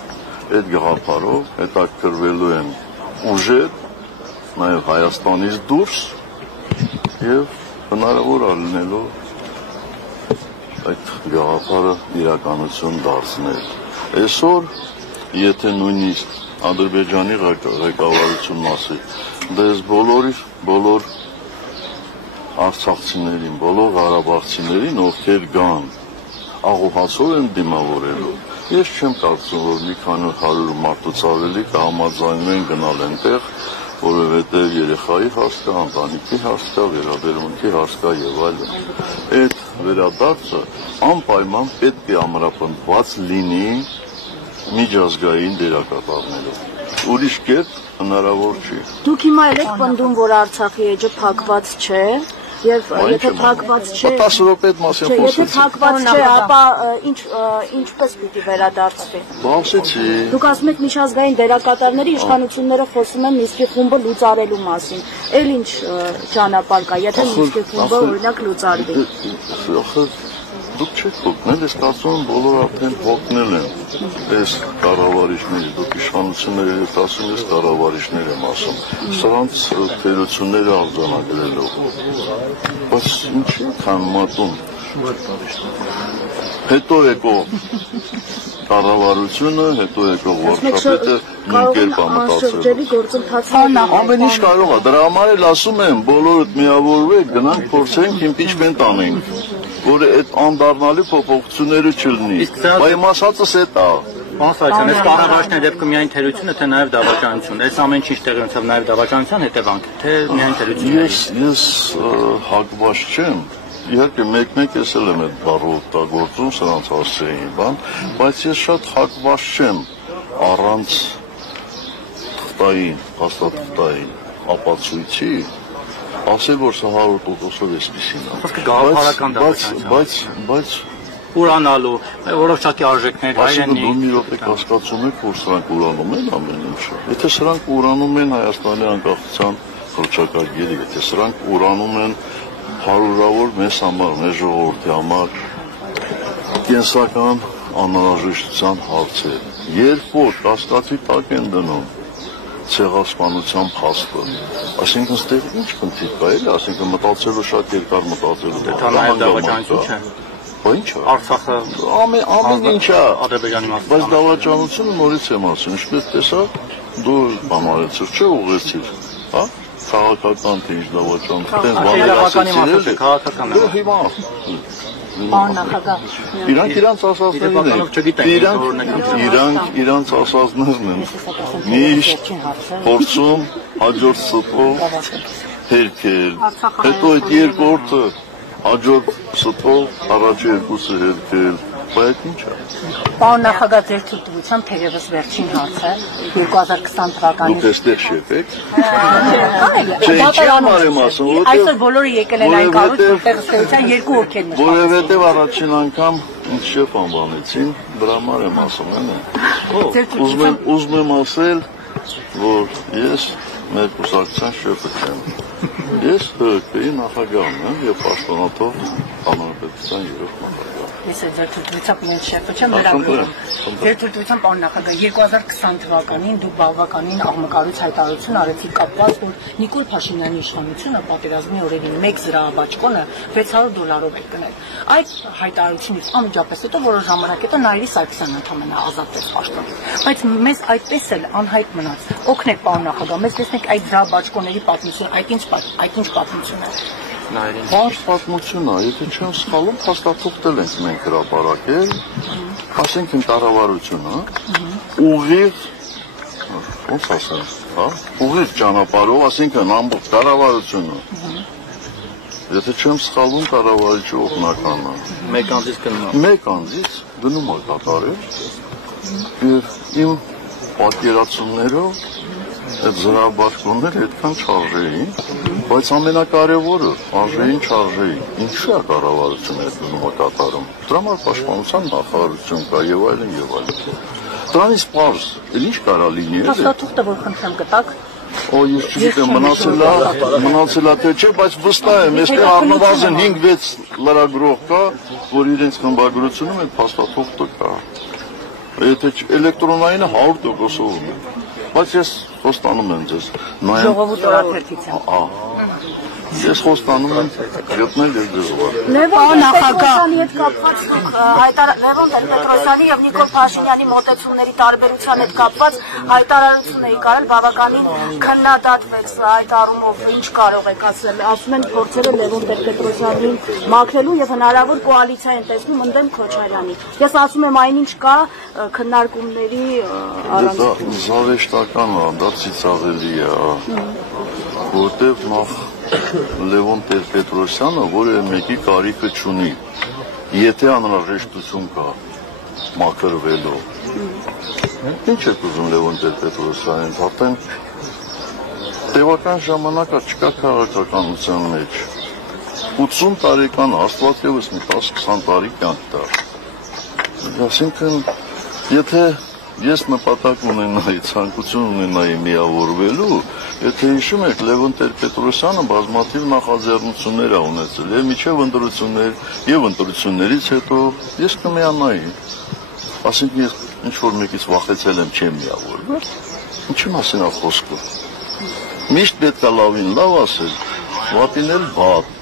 այդ գաղափարով հետաքրքրվելու են ուժեր, նաև Հայաստանից դուրս եւ հնարավոր է լինելու այդ գաղափարը իրականություն դարձնել։ Այսօր, եթե նույնիսկ Ադրբեջանի ղեկավարությունն ասի, դες բոլոր արցախցիներին, բոլոր ղարաբաղցիներին, ովքեր գան, աղոհացով են դիմավորելու։ Ես չեմ կարծում, որ մի քանի 100 մարդուց ավելի կհամաձայնվեն գնալ այնտեղ, որովհետև երեխայի հարց կա, ընտանիքի հարց կա, վերաբերմունքի հարց կա եւ այլն։ Այդ վերադարձը անպայման պետք է ամրապնդված լինի միջազգային դերակատարներով։ Ուրիշ կերպ հնարավոր չի։ Դուք հիմա եք պնդում, որ Արցախի էջը փակված չէ, եւ եթե փակված չէ, 10 րոպե մասին խոսեցի։ Եթե փակված չէ, ապա ինչպես պիտի վերադարձվի։ Բացեցի։ Դուք ասում եք միջազգային դերակատարների իշխանությունները խոսում են Մինսկի խումբը լուծարելու մասին։ Էլ ինչ ճանապարհ կա, եթե Մինսկի խումբը օրինակ լուծարվի։ Դուք չեք հոգնել, ես կարծում եմ բոլոր արդեն հոգնել են այս կառավարիչների, դուք իշխանությունները ես ասում ես կառավարիչներ եմ ասում, սրանց թերությունները արձանագրելով, բայց ինչի քան մատում, հետո եկող կառավարությունը, հետո եկող վարչապետը նույն կերպ ամտացել։ Ամեն ինչ կարող է, դրա համար էլ ասում եմ, բոլորդ միավորվեք, գնանք փորձենք իմպիչմենտ անենք, որ այդ անդառնալի փոփոխությունները չլինի։ Բայց ասածս է դա։ Պարոն Սարգսյան, այս կառավարիչների դեպքում միայն թերությունը, թե նաև դավաճանություն։ Այս ամեն ինչ տեղի ունեցավ նաև դավաճանության հետևանք, թե միայն թերությունը։ Ես հակված չեմ։ Իհարկե մեկ-մեկ ես էլ եմ այդ բառը օգտագործում սրանց հասցեին բան, բայց ես շատ հակված չեմ առանց թղթային, հաստատային ապացույցի ասել, որ սա 100%-ով էսպիսին է։ Բայց ուրանալու, որոշակի արժեքներ հայրենի։ Դու մի րոպե կասկածում եք, որ սրանք ուրանում են ամեն ինչը։ Եթե սրանք ուրանում են Հայաստանի անկախության հռչակագիրը, եթե սրանք ուրանում են հարյուրավոր մեզ համար, մեր ժողովրդի համար կենսական անհրաժեշտության հարցեր, երբ որ կասկածի տակ են դնում ցեղասպանության փաստը, այսինքն ստեղ ինչ խնդիր կա, էլի, այսինքն մտածելու շատ երկար մտածելու։ Դա նաև դավաճանություն չէ։ Բա ինչ է։ Արցախը ամեն ինչ է Ադրբեջանի մասը։ Բայց դավաճանությունը նորից եմ ասում, ինչպես տեսա, դու բանալեցիր, չէ՞ ուղեցիր, հա։ Քաղաքական թե ինչ դավաճանություն, քաղաքական դու հիմա Նախագահ իրանց ասածներն են, իրանց ասածներն են, միշտ փորձում հաջորդ ստով հերքել, հետո այդ երկրորդը հաջորդ ստով առաջի երկուսը հերքել, բայց ինչ է։ Պարոն նախագահ, ձեր թույլտվությամբ թերևս վերջին հարցը 2020 թվականին։ Դուք էստեղ շեփեք։ Այսօր բոլորը եկել են այն կառույց, որտեղ ըստեյության երկու հոգի են նշանակում։ Որովհետև առաջին անգամ ինձ շեփ անվանեցին, դրա համար եմ ասում, էլի։ Ուզում եմ ասել, որ ես մեր կուսակցության շեփը չեմ։ Ես ՀԿ-ի նախագահն եմ եւ պաշտոնատար հանրապետության երրորդ նախագահ։ Ես ձեր թույլտվությամբ ինձ շեփը չեմ վերաբերում։ Ձեր թույլտվությամբ պարոն նախագահ 2020 թվականին դուք բավականին աղմկարույց հայտարարություն արեցիք կապված, որ Նիկոլ Փաշինյանի իշխանությունը պատերազմի օրերին 1 զրահաբաճկոնը $600 է գնել։ Այդ հայտարարությունից անմիջապես հետո որոշ ժամանակ հետո Նայիրի Սարգսյանն ընդհանրապես ազատվեց պաշտոնից։ Բայց մեզ այդպես էլ անհայտ մնաց։ Օգնեք պարոն նախագահ, մեզ տեսնեք այդ զրահաբաճկոնների պատմությունը, այդ ինչ պատմություն է։ Բաց պատմություն է, եթե չեմ սխալում, փաստաթուղթել ենք մենք հրապարակել, ասենք կառավարությունը, ուղիղ, ոնց ասեմ, հա, ուղիղ ճանապարհով, ասենքն ամբողջ կառավարությունը, եթե չեմ սխալում, կառավարիչի օգնականը, մեկ անձից գնում է կատարել, եւ իմ պատկերացումներով այդ զրահաբաճկոնները այդքան չարժեին, բայց ամենակարևորը արժեին չարժեին։ Ինչու է կառավարությունը այդ գնումը կատարում։ Դրա համար պաշտպանության նախարարություն կա եւ այլն եւ այլն։ Դրանից պարզ, ինչ կարա լինի։ Փաստաթուղթը որ խնդրեմ կտակ, Օ, ես չգիտեմ, մնացել է թե չէ, բայց վստահ եմ, այստեղ առնվազն 5-6 լրագրող կա, որ իրենց խմբագրությունում այդ փաստաթուղթը կա։ Եթե էլեկտրոնայինը 100%-ով է։ Բայց ես խոստանում եմ ձեզ, Ժողովուրդ օրաթերթից եմ։ Ես խոստանում եմ գտնել եւ դժվար։ Լևոն նախագահի հետ կապված Լևոն Տեր-Պետրոսյանի եւ Նիկոլ Փաշինյանի մոտեցումների տարբերության հետ կապված հայտարարություն էի կարել, բավականին քննադատվեց այդ առումով, ինչ կարող եք ասել։ Ասում են փորձերը Լևոն Տեր-Պետրոսյանին մաքրելու եւ հնարավոր կոալիցիա են տեսնում ընդդեմ Քոչարյանի։ Ես ասում եմ այնինչ կա քննարկումների առանցքում։ Զավեշտական է, դա ծիծաղելի է, որտեղ նախ Լևոն Տեր-Պետրոսյանը որևէ մեկի կարիքը չունի, եթե անհրաժեշտություն կա մաքրվելու։ Ինչ եք ուզում Լևոն Տեր-Պետրոսյանից, արդեն տևական ժամանակա չկա քաղաքականության մեջ։ 80 տարեկան Աստված ևս մի 10-20 տարի կյանք տա։ Այսինքն, եթե ես նպատակ ունենայի, ցանկություն ունենայի միավորվելու, եթե հիշում եք, Լևոն Տեր-Պետրոսյանը բազմաթիվ նախաձեռնություններ է ունեցել, եւ միջև ընտրություններ, եւ ընտրություններից հետո ես կմիանայի։ Ասենք ես ինչ-որ մեկից վախեցել եմ, չեմ միավորվել։ Ինչի մասին է խոսքը։ Միշտ պետք է լավին լավ ասել, վատին էլ վատ։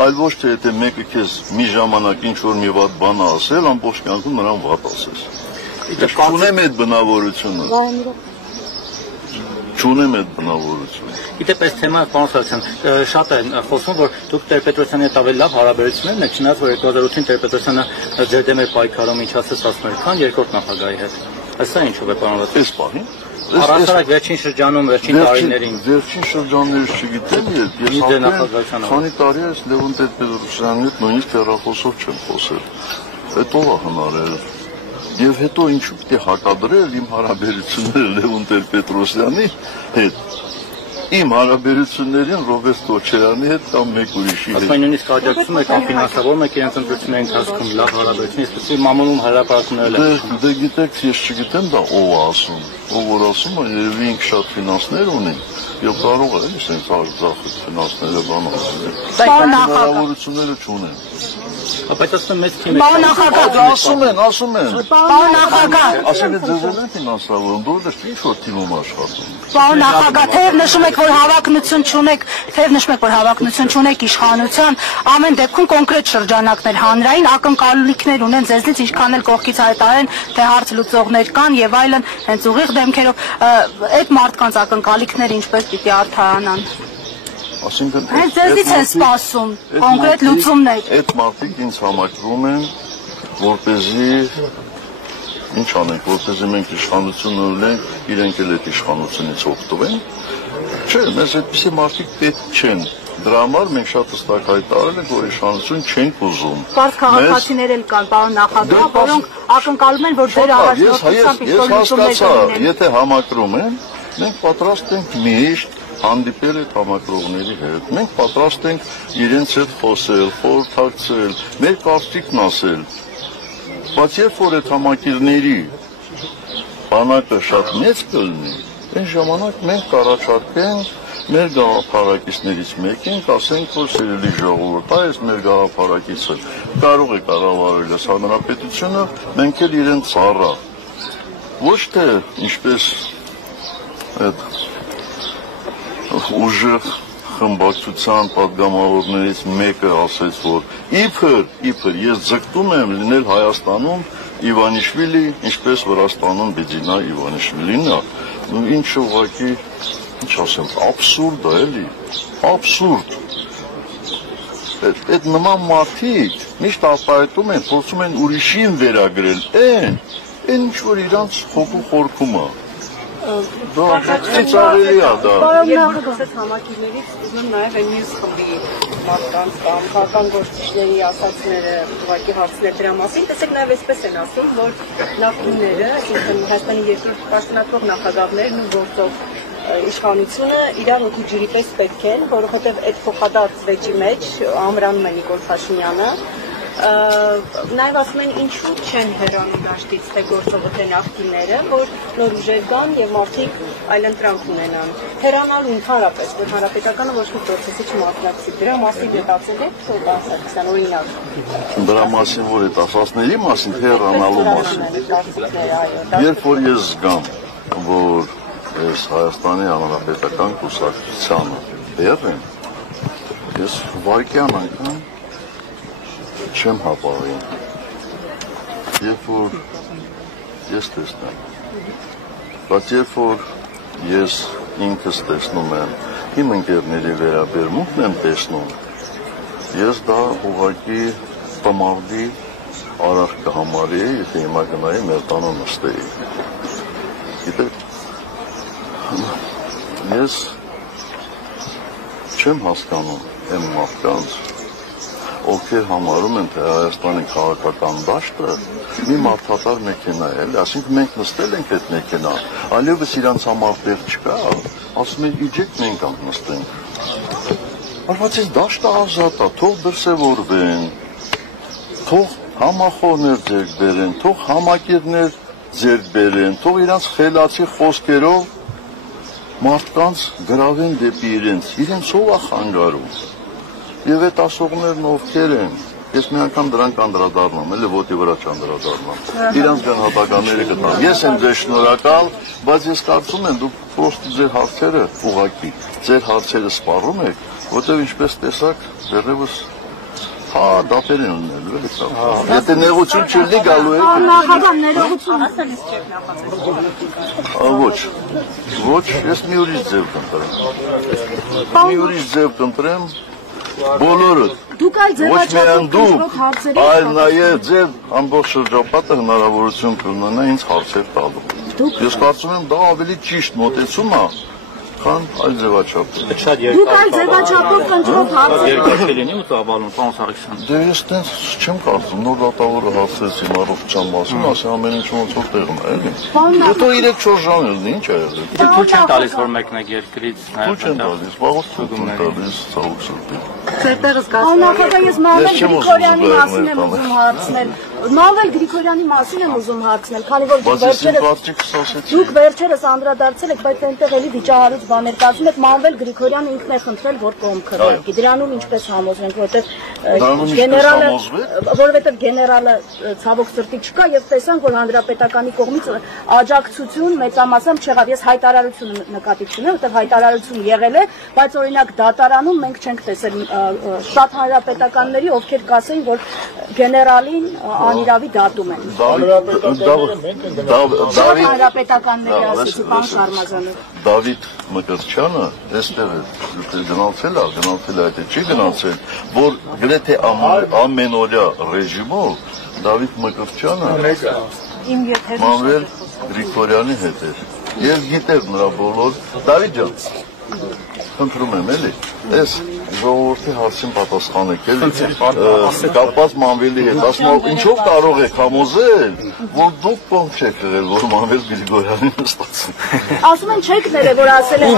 Այլ ոչ թե եթե մեկը քեզ մի ժամանակ ինչ-որ մի վատ բան ասել, ամբողջ կյանքում նրան վատ ասես։ Ես չունեմ այդ բնավորությունը։ Չունեմ այդ բնավորությունը։ Գիտեք, այս թեմա պարոն Սարգսյան, շատ են խոսում, որ դուք Տեր-Պետրոսյանի հետ ավելի լավ հարաբերություններ ունեք, չնայած որ 2008-ին Տեր-Պետրոսյանը ձեր դեմ էր պայքարում, ինչ ասես ասում էր, քան երկրորդ նախագահի հետ։ Այսա ինչով է պարոնված։ Այս պահին։ Առասարակ վերջին շրջանում, վերջին տարիներին։ Վերջին շրջաններից չգիտեմ, ես արդեն քանի տարի այս Լևոն Տեր-Պետրոսյանի հետ նույնիսկ հեռախոսով չեմ խոսել։ Այդ ով է հնարել։ Եվ հետո ինչու պետք է հակադրել իմ հարաբերությունները Լևոն Տեր-Պետրոսյանի հետ, իմ հարաբերություններին Ռոբերտ Քոչարյանի հետ կամ մեկ ուրիշի հետ։ Ասում նույնիսկ աջակցում եք կամ ֆինանսավորում եք իրենց ընտրությունների ընթացքում լավ հարաբերություն, այսպեսի մամուլում հրապարակումներ են։ Դե գիտեք, ես չգիտեմ դա ով է ասում, ով որ ասում է, երևի ինքը շատ ֆինանսներ ունի, եւ կարող է այսպես արձախ ֆինանսները բանալ։ Պարոն նախագահ, հնարավորությունները չունեն։ Բայց ասում մեծ թիմը։ Պարոն նախագահ, ասում են։ Պարոն նախագահ, ասում են ձեզ են ֆինանսավորում, դուք ինչ որ թիմում աշխատում։ Պարոն նախագահ, թեև նշում եք, որ հավակնություն չունեք իշխանության, ամեն դեպքում կոնկրետ շրջանակներ հանրային ակնկալիքներ ունեն ձեզնից, ինչքան էլ կողքից հայտարարեն, թե հարց լուծողներ կան եւ այլն, հենց ուղիղ դեմքերով, այդ մարդկանց ակնկալիքները ինչպես պիտի արդարանան։ Այսինքն հենց ձեզնից են սպասում կոնկրետ լուծումներ։ Այդ մարդիկ ինձ համակրում են, որպեսզի ինչ անենք, որպեսզի մենք իշխանությունը ունենք, իրենք էլ այդ իշխանությունից օգտվեն։ Չէ, մեզ այդպիսի մարդիկ պետք չեն։ Դրա համար մենք շատ հստակ հայտարարել ենք, որ իշխանություն չենք ուզում։ Պարզ քաղաքացիներ էլ կան, պարոն նախագահ, որոնք ակնկալում են, որ ձեր առաջնորդությամբ Ես հասկացա, եթե համակրում են, մենք պատրաստ ենք միշտ հանդիպել այդ համակրողների հետ։ Մենք պատրաստ ենք իրենց հետ խոսել, խորհրդակցել, մեր կարծիքն ասել։ Բայց երբ որ այդ համակիրների բանակը շատ մեծ կլինի, այն ժամանակ մենք կառաջարկենք մեր գաղափարակիցներից մեկին, ասենք, որ սիրելի ժողովուրդ, այս մեր գաղափարակիցը կարող է կառավարել այս հանրապետությունը, մենք էլ իրեն ծառա։ Ոչ թե ինչպես այդ ուժեղ խմբակցության պատգամավորներից մեկը ասեց, որ իբր ես ձգտում եմ լինել Հայաստանում Իվանիշվիլի, ինչպես Վրաստանում Բիձինա Իվանիշվիլին է, ինչը ուղղակի, ինչ ասեմ, absurd է, էլի, absurd։ Այդ նման մարդիկ միշտ արտահայտում են, փորձում են ուրիշին վերագրել, այն ինչ որ իրանց հոգու խորքում է։ Դա ծիծաղելի է դա։ Երբ խոսեց համակիրներից, ուզում եմ նաև այն մյուս խմբի մարդկանց կամ քաղաքական գործիչների ասածները ուղղակի հարցնել դրա մասին, տեսեք նաև այսպես են ասում, որ նախկինները, այսինքն Հայաստանի երկրորդ պաշտոնատվող նախագահներն ու գործող իշխանությունը իրար ոգի ջրի պես պետք են, որովհետև այդ փոխադարձ վեճի մեջ ամրանում է Նիկոլ Փաշինյանը, Նաև ասում են ինչու չեն հեռանում դաշտից թե գործողը թե նախկինները, որ նոր ուժեր կան եւ մարդիկ այլընտրանք ունենան։ Հեռանալու ընդհանրապես, որ հանրապետականը ոչ մի process-ի չմատնացի։ Դրա մասին մտածել եք, թե դասական օրինակ։ Դրա մասին որ է տասածների մասին, թե հեռանալու մասին։ Երբ որ ես զգամ, որ ես Հայաստանի Հանրապետական կուսակցությանը դեր եմ, ես վարկյան անգամ չեմ հապաղին, երբ որ ես տեսնեմ, բայց երբ որ ես ինքս տեսնում եմ, իմ ընկերների վերաբերմունքն եմ տեսնում, ես դա ուղղակի տմարդի արարք կհամարի, եթե հիմա գնայի մեր տանը նստեի։ Գիտեք, ես չեմ հասկանում եմ մարդկանց, ովքեր համարում են, թե Հայաստանի քաղաքական դաշտը մի մարդատար մեքենա է, ասինքն մենք նստել ենք այդ մեքենա, այլևս իրանց համար տեղ չկա, ասում են իջեք մենք նստենք։ Բայց այս դաշտը ազատ է, թող դրսևորվեն, թող համախոհներ ձեռք բերեն, թող համակիրներ ձեռք բերեն, թող իրանց խելացի խոսքերով մարդկանց գրավեն դեպի իրենց ով է խանգարում։ Եվ այդ ասողներն ովքեր են, ես մի անգամ դրանք անդրադառնամ, էլի ոտի վրա չանդրադառնամ, իրանց գնահատականները գտնամ։ Ես եմ ձեզ շնորհակալ, բայց ես կարծում եմ դուք պրոստը ձեր հարցերը ուղղակի, ձեր հարցերը սպառում եք, որտեղ ինչպես տեսակ, դեռևս դատեր են ունենալու, եթե նեղություն չլինի գալու եք։ Նախագահ ներողություն ասելիս չեք նախատեսել։ Ոչ, ես մի ուրիշ ձև կընտրեմ։ Մի ուրիշ ձև կընտրեմ, բոլորը, ոչ միայն դուք, այլ նաև ձեր ամբողջ շրջապատը հնարավորություն կունենա ինձ հարցեր տալու։ Ես կարծում եմ դա ավելի ճիշտ մոտեցում է, քան այլ ձևաչափը։ Դուք այլ ձևաչափով կընտրող հարցեր երկար լինի ու ծավալում, պարոն Սարգսյան։ Դե ես տենց չեմ կարծում, նոր դատավորը հարցրեց իմ առողջության մասին, ասի ամեն ինչ ոնց որ տեղն է, էլի։ Հետո 3-4 ժամ ելնի, ինչ է եղել։ Դե թույլ չեն տալիս, որ մեկնեք երկրից Թույլ չեն տալիս, վաղուց թույլ չեն տալիս, ցավոք սրտի։ Նախագահ ես Մանվել Գրիգորյանի մասին եմ ուզում հարցնել։ Մանվել Գրիգորյանի մասին եմ ուզում հարցնել, քանի որ դուք վերջերս անդրադարձել եք, բայց այնտեղ էլի վիճահարույց բաներ կազմում եք, Մանվել Գրիգորյանը ինքն է խնդրել, որ կողմ քրվի։ Դրանում ինչպես համոզվենք, որովհետև գեներալը ցավոք սրտի չկա եւ տեսանք, որ հանրապետականի կողմից աջակցություն մեծամասամբ չեղավ։ Ես հայտարարություն նկատի չունեմ, որովհետև հայտարարություն եղել է, բայց օրինակ դատարանում մենք չենք տեսել շատ հանրապետականների, ովքեր կասեին, որ գեներալին անիրավի դատում են։ Հանրապետականների ասեցի, պարոն Շարմազանov։ Դավիթ Մկրտչյանը այստեղ է գնացել, այդ չի գնացել, որ գրեթե ամենօրյա ռեժիմով Դավիթ Մկրտչյանը Մանվել Գրիգորյանի հետ էր։ Ես գիտեմ նրա բոլոր Դավիթ ջան, խնդրում եմ էլի, այս ժողովրդի հարցին պատասխանեք, էլի կապված Մանվելի հետ, ասում եմ, ինչով կարող եք համոզել, որ դուք կողմ չեք եղել, որ Մանվել Գրիգորյանին ստացին։ Ասում են չեք ներե, որ ասել են